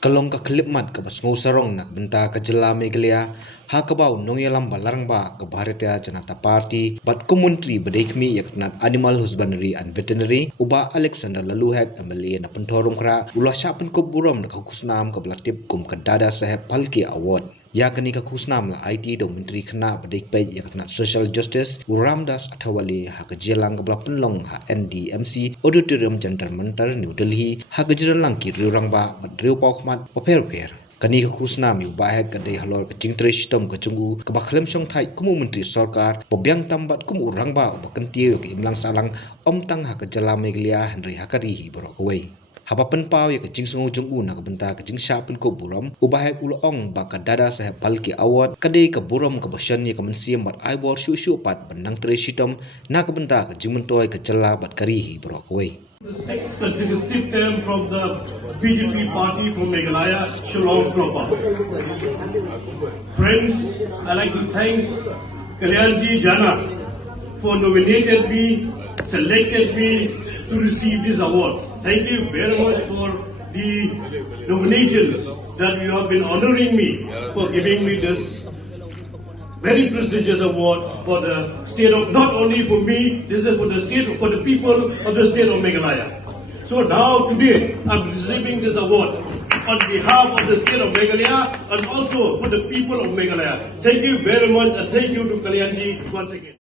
Kalong ka klipmat ka bas ngusarong nagbenta ka jela Meghalaya ha kabaw nong yalam balarang ba ka Bharatiya Janata Party bat kumentri bedekmi yaknat Animal Husbandry and Veterinary uba Alexander Laluhek MLA na pentorum kra ulah syapen ko buram na kakusnam ka belatip kum ka Dada Saheb Phalke Award. Ya kani ka kusnam la IT do menteri kena bedekpai yaknat Social Justice Ramdas Athawale ha ka jelang ka penlong ha NDMC Auditorium Jantar Mantar New Delhi ha ka jelang ki riurang ba bat riu pokmat paper kani ka kusnam yu bahek ka dei halor ka jingtre sistem ka chungu ka bakhlem song thai kumu menteri sarkar pobyang tambat kumu urang ba bakantie ka imlang salang omtang ha ka jala Meghalaya Henry Hakari hi borok away. Hapa penpau ya kecing sungu junggu nak benta kecing syapin ko buram ubahek ulong baka Dada Saheb Phalke Award kadai ke buram ke basyan ya kemensiam bat aibor syu pat benang teresitam nak benta kecing mentoy ke jela bat karihi brokaway. The sixth consecutive term from the BJP party from Meghalaya, Shillong proper. Friends, I like to thank Kalyanji Jana for nominated me, selected me to receive this award. Thank you very much for the nominations that you have been honoring me for giving me this very prestigious award for the state of, not only for me, this is for the state, for the people of the state of Meghalaya. So now today, I'm receiving this award on behalf of the state of Meghalaya and also for the people of Meghalaya. Thank you very much and thank you to Kalyanji once again.